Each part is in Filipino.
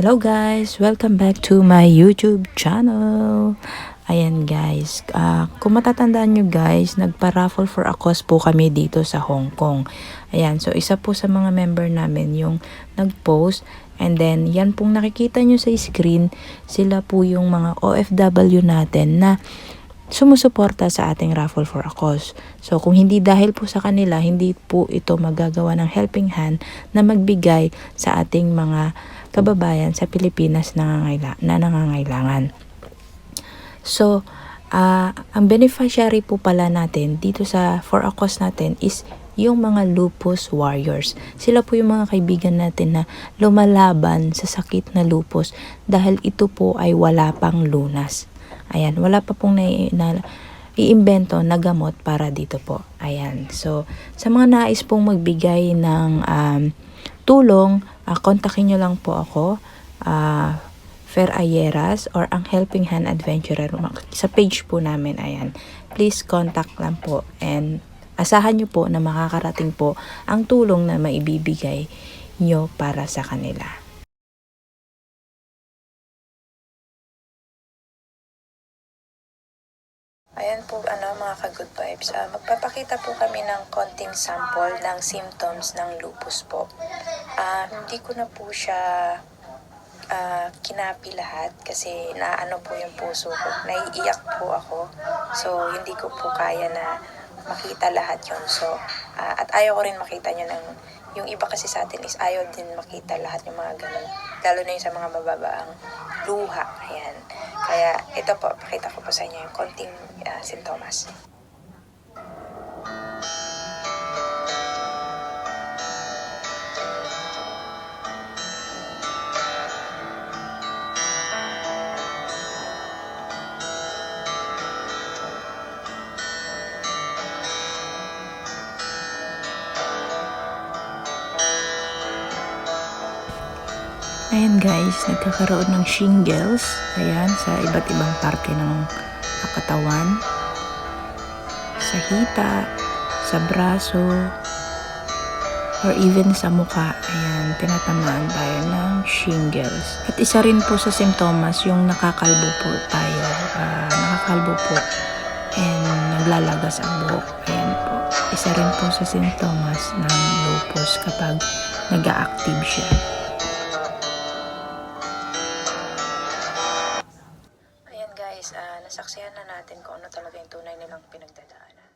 Hello guys! Welcome back to my YouTube channel. Ayan guys, kung matatandaan nyo guys, nagpa-raffle for a cause po kami dito sa Hong Kong. Ayan, so isa po sa mga member namin yung nag-post. And then, yan pong nakikita nyo sa screen, sila po yung mga OFW natin na sumusuporta sa ating raffle for a cause. So kung hindi dahil po sa kanila, hindi po ito magagawa ng helping hand na magbigay sa ating mga kababayan sa Pilipinas na nangangailangan. So, ang beneficiary po pala natin dito sa for a cause natin is yung mga lupus warriors. Sila po yung mga kaibigan natin na lumalaban sa sakit na lupus dahil ito po ay wala pang lunas. Ayan, wala pa pong iimbento na gamot para dito po. Ayan, so sa mga nais pong magbigay ng tulong, kontakin nyo lang po ako, Fer Ayeras or ang Helping Hand Adventurer sa page po namin. Ayan, please contact lang po and asahan nyo po na makakarating po ang tulong na maibibigay nyo para sa kanila. Ayan po mga ka-good vibes. Magpapakita po kami ng konting sample ng symptoms ng lupus po. Hindi ko na po siya kinapi lahat kasi naano po yung puso ko. Naiiyak po ako. So, hindi ko po kaya na makita lahat yun. So, at ayaw ko rin makita nyo ng yung iba kasi sa atin is ayaw din makita lahat yung mga ganun. Lalo na yung sa mga mababaang luha. Ayan. Kaya ito po, pakita ko po sa inyo yung konting sintomas. Ayan guys, nagkakaroon ng shingles. Ayan, sa iba't ibang parte ng katawan. Sa hita, sa braso, or even sa mukha. Ayan, tinatamaan tayo ng shingles. At isa rin po sa simptomas, yung nakakalbo po tayo. Nakakalbo po. And naglalagas ang buhok. Ayan po. Isa rin po sa simptomas ng lupus kapag nag-a-active siya. Guys, nasaksihan na natin kung ano talaga yung tunay nilang pinagdadaanan.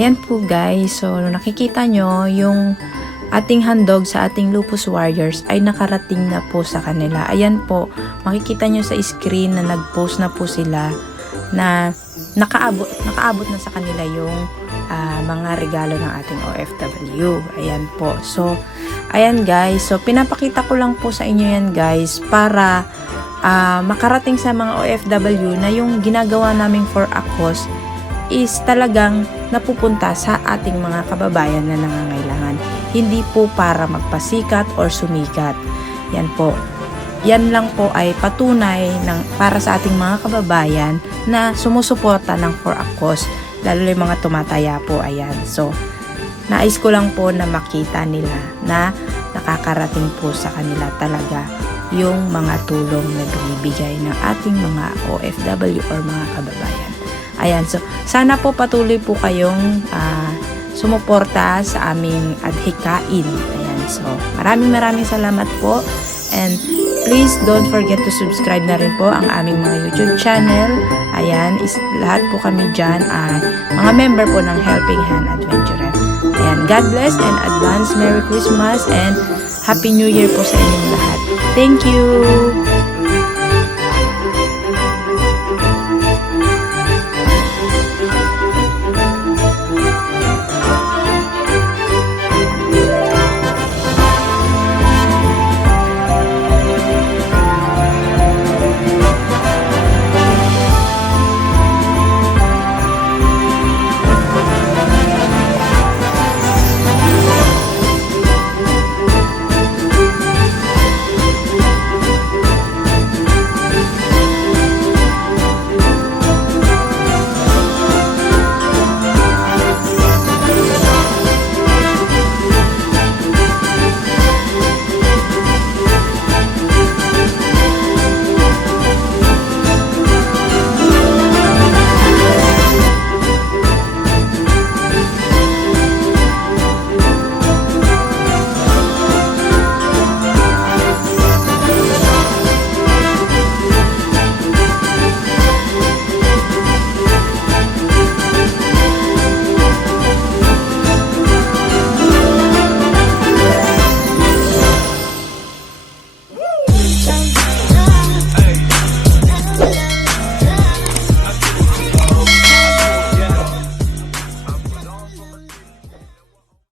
Ayan po guys, so nakikita nyo yung ating handog sa ating Lupus Warriors ay nakarating na po sa kanila. Ayan po, makikita nyo sa screen na nag-post na po sila na nakaabot na sa kanila yung mga regalo ng ating OFW. Ayan po. So, ayan guys. So, pinapakita ko lang po sa inyo yan guys para makarating sa mga OFW na yung ginagawa naming for a cause is talagang napupunta sa ating mga kababayan na nangangailangan. Hindi po para magpasikat or sumikat. Yan po. Yan lang po ay patunay para sa ating mga kababayan na sumusuporta ng for a cause. Lalo yung mga tumataya po. Ayan. So, nais ko lang po na makita nila na nakakarating po sa kanila talaga yung mga tulong na binibigay ng ating mga OFW or mga kababayan. Ayan, so sana po patuloy po kayong sumuporta sa aming adhikain. Ayan, so maraming salamat po. And please don't forget to subscribe na rin po ang aming mga YouTube channel. Ayan, lahat po kami dyan ay mga member po ng Helping Hand Adventurer. Ayan, God bless and advance Merry Christmas and Happy New Year po sa inyong lahat. Thank you!